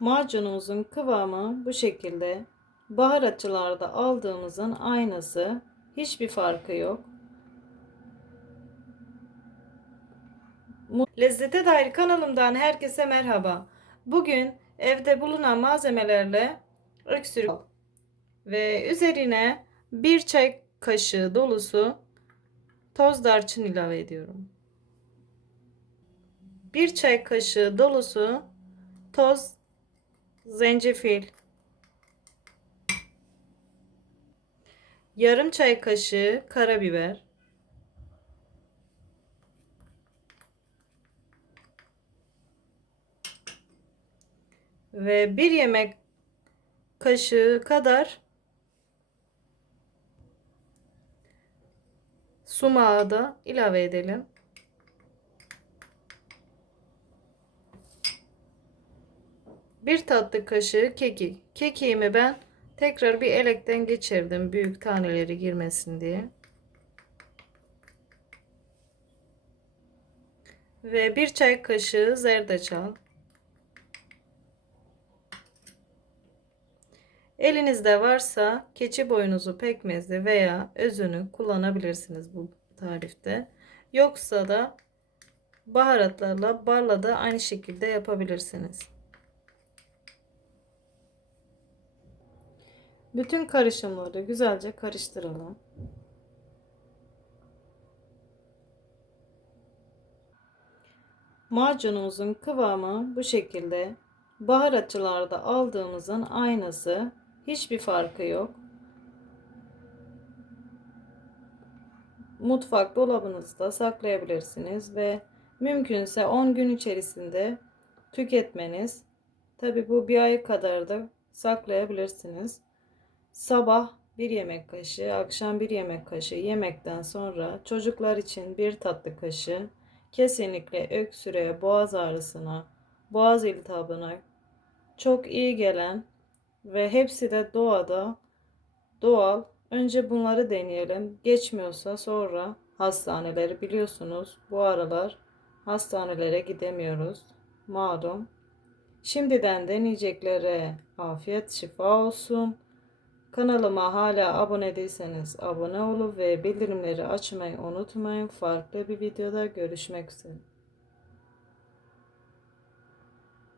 Macunumuzun kıvamı bu şekilde. Baharatçılarda aldığımızın aynısı. Hiçbir farkı yok. Lezzete dair kanalımdan herkese merhaba. Bugün evde bulunan malzemelerle öksürük ve üzerine bir çay kaşığı dolusu toz darçın ilave ediyorum. Bir çay kaşığı dolusu toz zencefil, yarım çay kaşığı karabiber, ve bir yemek kaşığı kadar sumağı da ilave edelim. Bir tatlı kaşığı kekik. Kekiğimi ben tekrar bir elekten geçirdim büyük taneleri girmesin diye. Ve bir çay kaşığı zerdeçal. Elinizde varsa keçi boynuzu pekmezi veya özünü kullanabilirsiniz bu tarifte. Yoksa da baharatlarla barla da aynı şekilde yapabilirsiniz. Bütün karışımları güzelce karıştıralım. Macunumuzun kıvamı bu şekilde. Baharatçılarda aldığımızın aynısı. Hiçbir farkı yok. Mutfak dolabınızda saklayabilirsiniz ve mümkünse 10 gün içerisinde tüketmeniz. Tabi bu bir ay kadar da saklayabilirsiniz. Sabah bir yemek kaşığı, akşam bir yemek kaşığı, yemekten sonra çocuklar için bir tatlı kaşığı, kesinlikle öksürüğe, boğaz ağrısına, boğaz iltihabına çok iyi gelen ve hepsi de doğal. Önce bunları deneyelim. Geçmiyorsa sonra hastaneleri biliyorsunuz. Bu aralar hastanelere gidemiyoruz. Malum. Şimdiden deneyeceklere afiyet şifa olsun. Kanalıma hala abone değilseniz abone olun ve bildirimleri açmayı unutmayın. Farklı bir videoda görüşmek üzere.